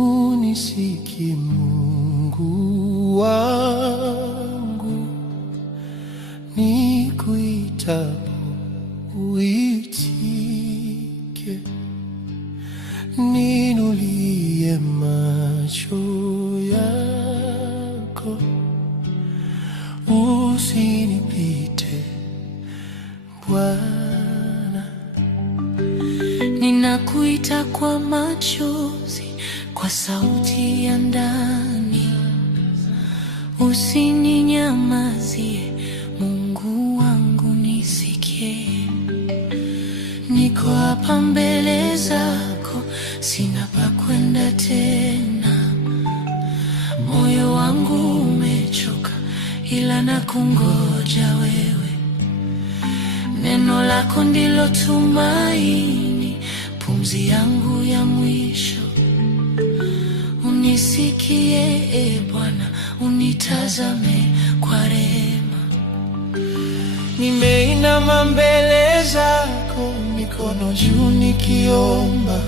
Unisikie Mungu wangu, nikuitapo uitike. Niinulie macho yako, usinipite Bwana. Ninakuita kwa machozi, kwa sauti ya ndani, usininyamazie Mungu wangu, nisikie. Niko hapa mbele zako, sina pa kwenda tena. Moyo wangu umechoka, ila nakungoja wewe. Neno lako ndilo tumaini, pumzi yangu ya mwisho. Unisikie Bwana, unitazame kwa rehema. Nimeinama mbele zako, mikono juu nikiomba,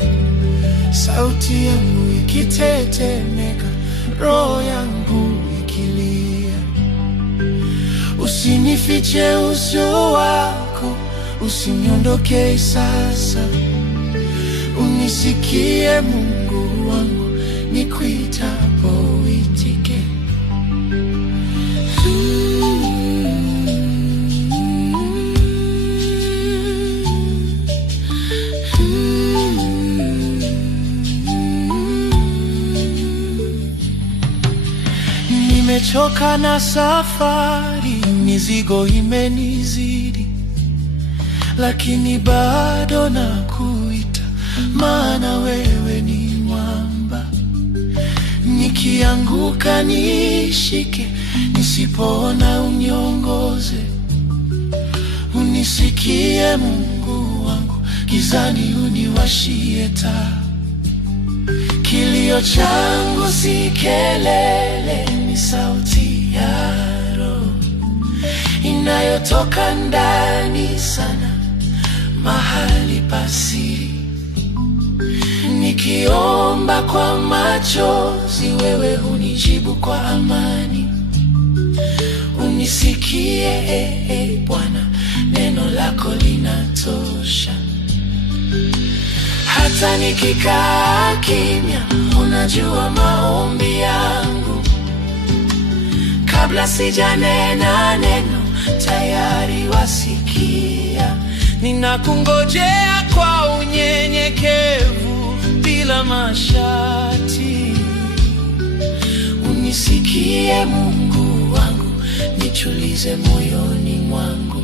sauti yangu ikitetemeka, roho yangu ikilia. Usinifiche uso wako, usiniondoke sasa. Unisikie Mungu wangu, nikuitapo uitike. Nimechoka na safari, mizigo imenizidi, lakini bado nakuita, maana wewe ni mwamba. Nikianguka nishike, nisipoona uniongoze. Unisikie Mungu wangu, gizani uniwashie taa. Kilio changu si kelele, ni sauti ya Roho inayotoka ndani sana, mahali pa siri. Nikiomba kwa machozi, wewe unijibu kwa amani. Unisikie Bwana, neno lako linatosha. Hata nikikaa kimya, unajua maombi yangu. Kabla sijanena neno, tayari wasikia. Ninakungojea kwa unyenyekevu, bila masharti. Unisikie Mungu wangu, nichulize moyoni mwangu.